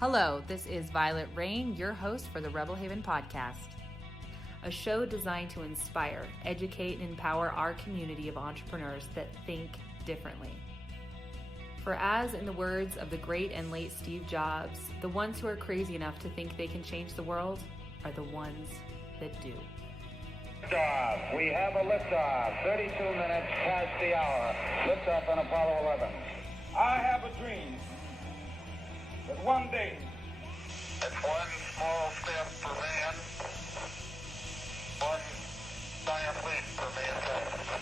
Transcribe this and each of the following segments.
Hello, this is VioletRain, your host for the Rebel Haven podcast, a show designed to inspire, educate, and empower our community of entrepreneurs that think differently. For as in the words of the great and late Steve Jobs, the ones who are crazy enough to think they can change the world are the ones that do. Liftoff. We have a liftoff. 32 minutes past the hour. Liftoff on Apollo 11. I have a dream that one day it's one small step for man, one giant leap for mankind.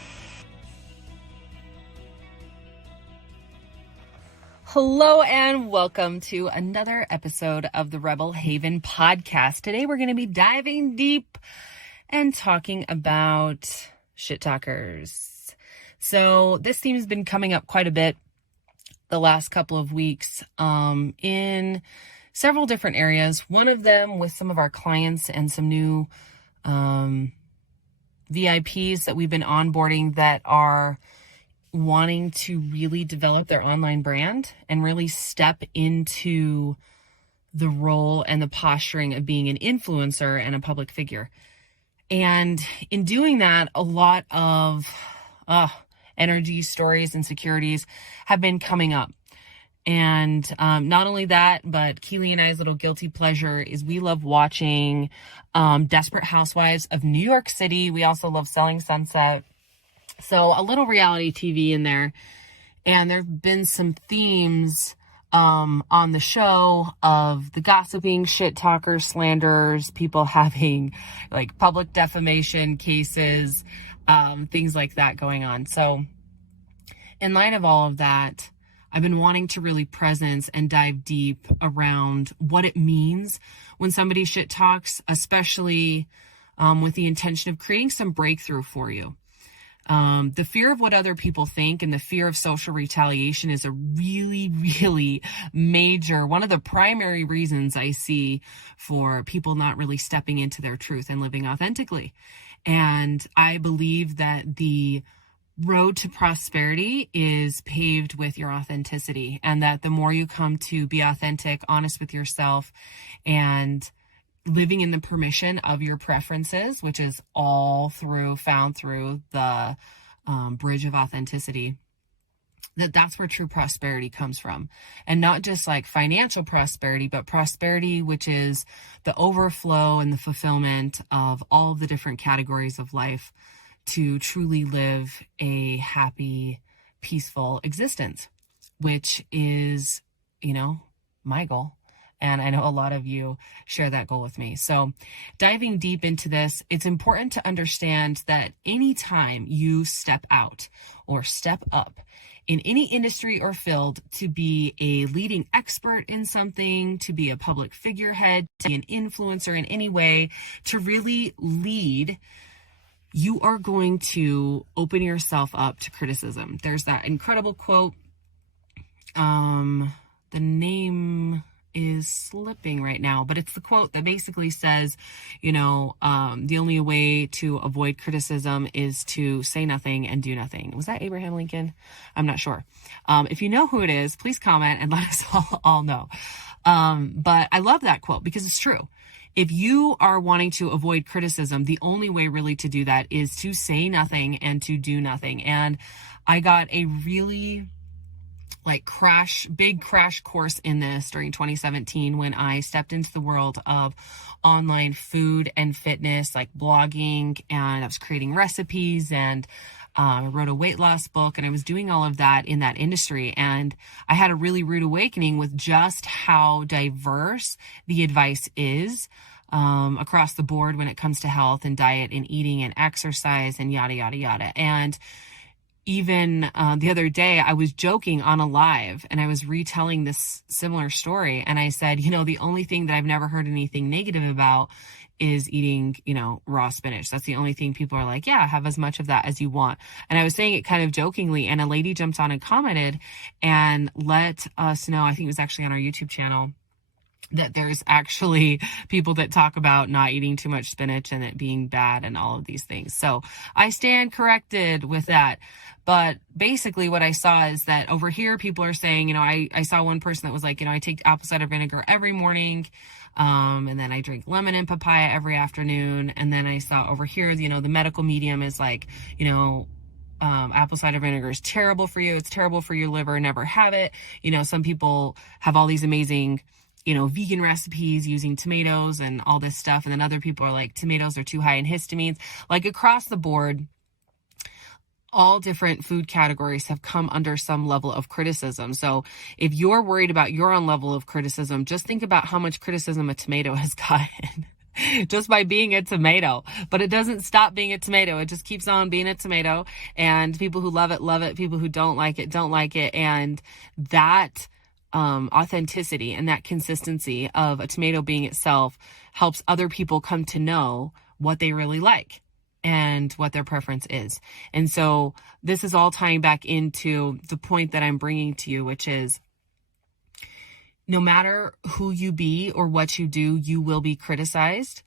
Hello and welcome to another episode of the Rebel Haven podcast. Today we're going to be diving deep and talking about shit talkers. So this theme has been coming up quite a bit the last couple of weeks in several different areas. One of them with some of our clients and some new VIPs that we've been onboarding that are wanting to really develop their online brand and really step into the role and the posturing of being an influencer and a public figure. And in doing that, a lot of energy, stories, insecurities have been coming up. And not only that, but Keely and I's little guilty pleasure is we love watching Desperate Housewives of New York City. We also love Selling Sunset. So a little reality TV in there. And there have been some themes on the show of the gossiping, shit talkers, slanderers, people having like public defamation cases, things like that going on. So in light of all of that, I've been wanting to really presence and dive deep around what it means when somebody shit talks, especially with the intention of creating some breakthrough for you. The fear of what other people think and the fear of social retaliation is a really, really major, one of the primary reasons I see for people not really stepping into their truth and living authentically. And I believe that the road to prosperity is paved with your authenticity, and that the more you come to be authentic, honest with yourself, and living in the permission of your preferences, which is all found through the bridge of authenticity, that's where true prosperity comes from. And not just like financial prosperity, but prosperity, which is the overflow and the fulfillment of all the different categories of life to truly live a happy, peaceful existence, which is, my goal. And I know a lot of you share that goal with me. So diving deep into this, it's important to understand that anytime you step out or step up in any industry or field to be a leading expert in something, to be a public figurehead, to be an influencer in any way, to really lead, you are going to open yourself up to criticism. There's that incredible quote. The name is slipping right now, but it's the quote that basically says, the only way to avoid criticism is to say nothing and do nothing. Was that Abraham Lincoln? I'm not sure. If you know who it is, please comment and let us all know. But I love that quote because it's true. If you are wanting to avoid criticism, the only way really to do that is to say nothing and to do nothing. And I got a really big crash course in this during 2017 when I stepped into the world of online food and fitness, like blogging, and I was creating recipes, and I wrote a weight loss book, and I was doing all of that in that industry. And I had a really rude awakening with just how diverse the advice is across the board when it comes to health and diet and eating and exercise and yada, yada, yada. And even the other day, I was joking on a live and I was retelling this similar story. And I said, the only thing that I've never heard anything negative about is eating, raw spinach. That's the only thing people are like, yeah, have as much of that as you want. And I was saying it kind of jokingly, and a lady jumped on and commented and let us know, I think it was actually on our YouTube channel, that there's actually people that talk about not eating too much spinach and it being bad and all of these things. So I stand corrected with that. But basically what I saw is that over here, people are saying, I saw one person that was like, I take apple cider vinegar every morning. And then I drink lemon and papaya every afternoon. And then I saw over here, the medical medium is like, apple cider vinegar is terrible for you. It's terrible for your liver. Never have it. Some people have all these amazing vegan recipes using tomatoes and all this stuff. And then other people are like, tomatoes are too high in histamines. Like across the board, all different food categories have come under some level of criticism. So if you're worried about your own level of criticism, just think about how much criticism a tomato has gotten just by being a tomato. But it doesn't stop being a tomato. It just keeps on being a tomato. And people who love it, love it. People who don't like it, don't like it. And that authenticity and that consistency of a tomato being itself helps other people come to know what they really like and what their preference is. And so this is all tying back into the point that I'm bringing to you, which is no matter who you be or what you do, you will be criticized.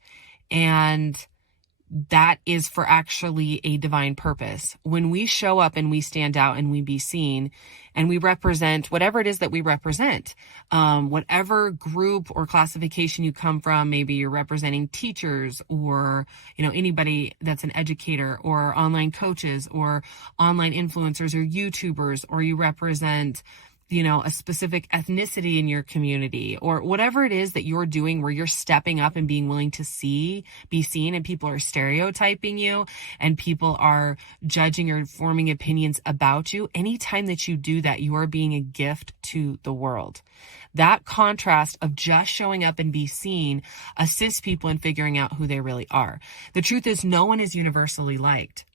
And that is for actually a divine purpose. When we show up and we stand out and we be seen and we represent whatever it is that we represent, whatever group or classification you come from, maybe you're representing teachers or, anybody that's an educator or online coaches or online influencers or YouTubers, or you represent a specific ethnicity in your community or whatever it is that you're doing where you're stepping up and being willing to be seen, and people are stereotyping you and people are judging or forming opinions about you. Anytime that you do that, you are being a gift to the world. That contrast of just showing up and be seen assists people in figuring out who they really are. The truth is, no one is universally liked.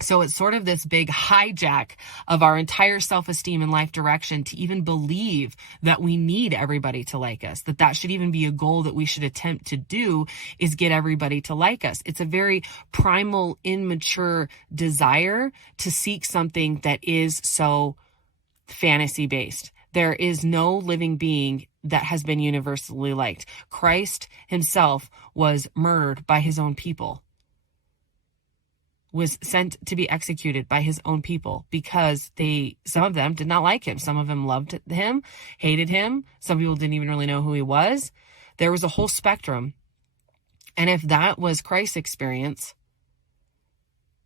So it's sort of this big hijack of our entire self-esteem and life direction to even believe that we need everybody to like us, that should even be a goal that we should attempt to do, is get everybody to like us. It's a very primal, immature desire to seek something that is so fantasy-based. There is no living being that has been universally liked. Christ himself was murdered by his own people, was sent to be executed by his own people because some of them did not like him. Some of them loved him, hated him. Some people didn't even really know who he was. There was a whole spectrum. And if that was Christ's experience,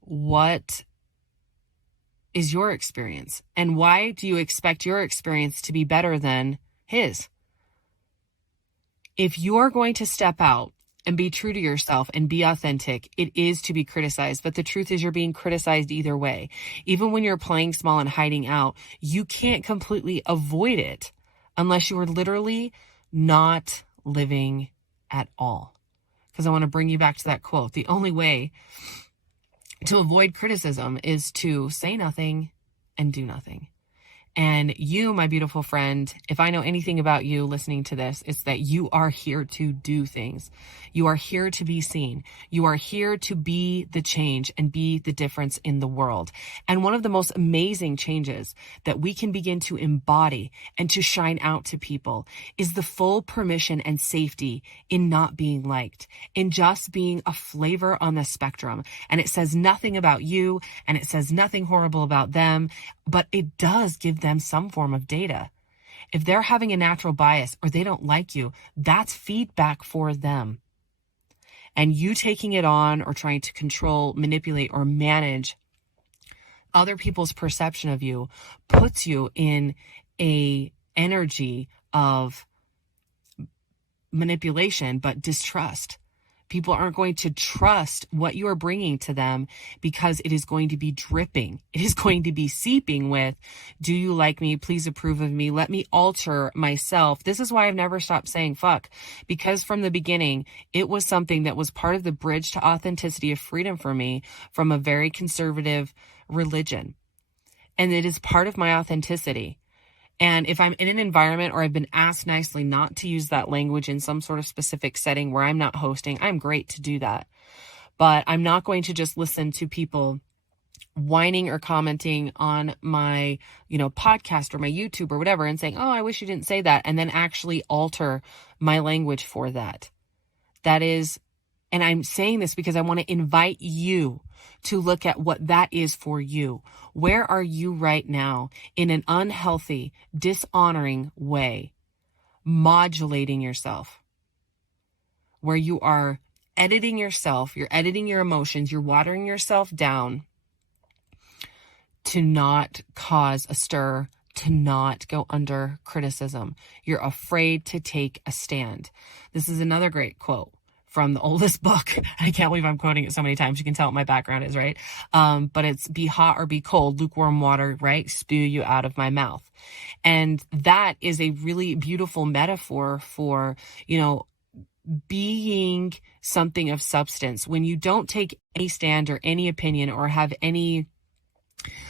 what is your experience? And why do you expect your experience to be better than his? If you're going to step out and be true to yourself and be authentic, it is to be criticized. But the truth is, you're being criticized either way. Even when you're playing small and hiding out, you can't completely avoid it unless you are literally not living at all. Because I want to bring you back to that quote. The only way to avoid criticism is to say nothing and do nothing. And you, my beautiful friend, if I know anything about you listening to this, it's that you are here to do things. You are here to be seen. You are here to be the change and be the difference in the world. And one of the most amazing changes that we can begin to embody and to shine out to people is the full permission and safety in not being liked, in just being a flavor on the spectrum. And it says nothing about you and it says nothing horrible about them, but it does give them some form of data. If they're having a natural bias or they don't like you, that's feedback for them. And you taking it on or trying to control, manipulate, or manage other people's perception of you puts you in a energy of manipulation, but distrust. People aren't going to trust what you are bringing to them because it is going to be dripping. It is going to be seeping with, do you like me? Please approve of me. Let me alter myself. This is why I've never stopped saying fuck, because from the beginning, it was something that was part of the bridge to authenticity of freedom for me from a very conservative religion. And it is part of my authenticity. And if I'm in an environment or I've been asked nicely not to use that language in some sort of specific setting where I'm not hosting, I'm great to do that. But I'm not going to just listen to people whining or commenting on my, podcast or my YouTube or whatever and saying, oh, I wish you didn't say that, and then actually alter my language for that. That is, and I'm saying this because I want to invite you to look at what that is for you. Where are you right now in an unhealthy, dishonoring way, modulating yourself, where you are editing yourself, you're editing your emotions, you're watering yourself down to not cause a stir, to not go under criticism. You're afraid to take a stand. This is another great quote from the oldest book. I can't believe I'm quoting it so many times. You can tell what my background is, right? But it's be hot or be cold, lukewarm water, right? Spew you out of my mouth. And that is a really beautiful metaphor for, being something of substance. When you don't take any stand or any opinion or have any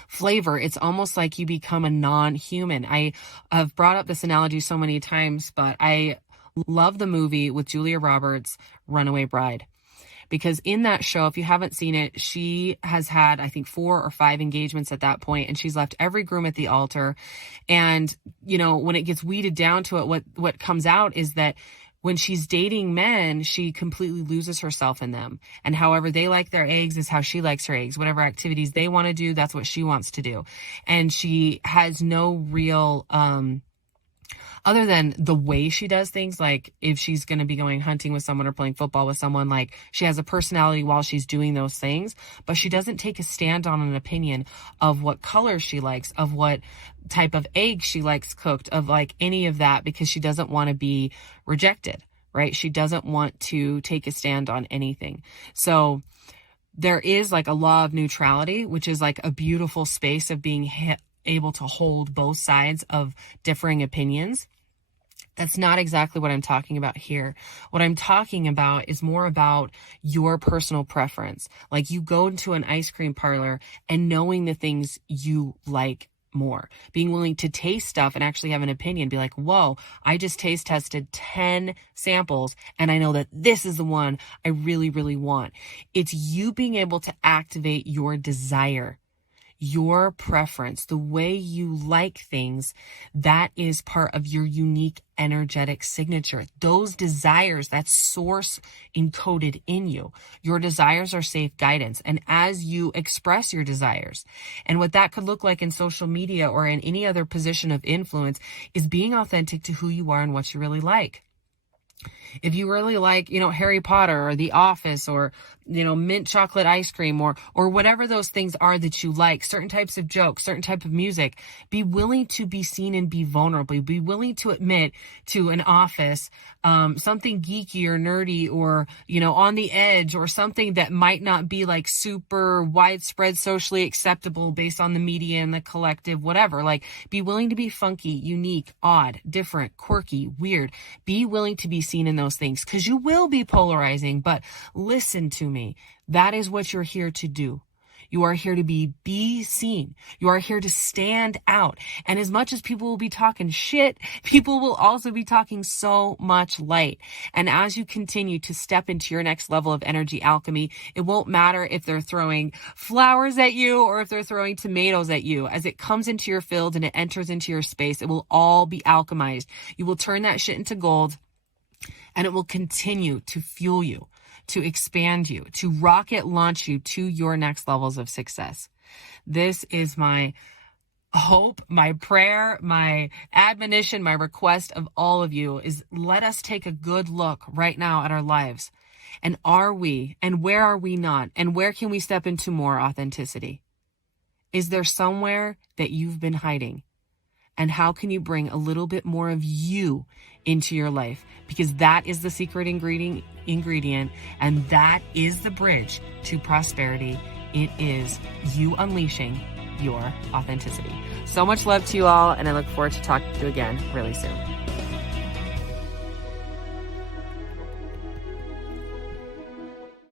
flavor, it's almost like you become a non-human. I have brought up this analogy so many times, but I love the movie with Julia Roberts, Runaway Bride. Because in that show, if you haven't seen it, she has had, I think, 4 or 5 engagements at that point, and she's left every groom at the altar. And, when it gets weeded down to it, what comes out is that when she's dating men, she completely loses herself in them. And however they like their eggs is how she likes her eggs. Whatever activities they want to do, that's what she wants to do. And she has no real, other than the way she does things, like if she's going to be going hunting with someone or playing football with someone, like she has a personality while she's doing those things, but she doesn't take a stand on an opinion of what color she likes, of what type of egg she likes cooked, of like any of that, because she doesn't want to be rejected, right? She doesn't want to take a stand on anything. So there is like a law of neutrality, which is like a beautiful space of being able to hold both sides of differing opinions. That's not exactly what I'm talking about here. What I'm talking about is more about your personal preference. Like you go into an ice cream parlor and knowing the things you like more, being willing to taste stuff and actually have an opinion, be like, whoa, I just taste tested 10 samples and I know that this is the one I really, really want. It's you being able to activate your desire, your preference, the way you like things. That is part of your unique energetic signature. Those desires, that source encoded in you. Your desires are safe guidance. And as you express your desires, and what that could look like in social media or in any other position of influence, is being authentic to who you are and what you really like. If you really like, Harry Potter or The Office or, mint chocolate ice cream or whatever those things are that you like, certain types of jokes, certain type of music, be willing to be seen and be vulnerable. Be willing to admit to an office, something geeky or nerdy or, on the edge, or something that might not be like super widespread socially acceptable based on the media and the collective, whatever. Like, be willing to be funky, unique, odd, different, quirky, weird. Be willing to be seen in those things, because you will be polarizing, but listen to me. That is what you're here to do. You are here to be seen. You are here to stand out. And as much as people will be talking shit, people will also be talking so much light. And as you continue to step into your next level of energy alchemy, it won't matter if they're throwing flowers at you or if they're throwing tomatoes at you. As it comes into your field and it enters into your space, it will all be alchemized. You will turn that shit into gold, and it will continue to fuel you, to expand you, to rocket launch you to your next levels of success. This is my hope, my prayer, my admonition, my request of all of you is, let us take a good look right now at our lives. And are we, and where are we not? And where can we step into more authenticity? Is there somewhere that you've been hiding? And how can you bring a little bit more of you into your life? Because that is the secret ingredient, and that is the bridge to prosperity. It is you unleashing your authenticity. So much love to you all, and I look forward to talking to you again really soon.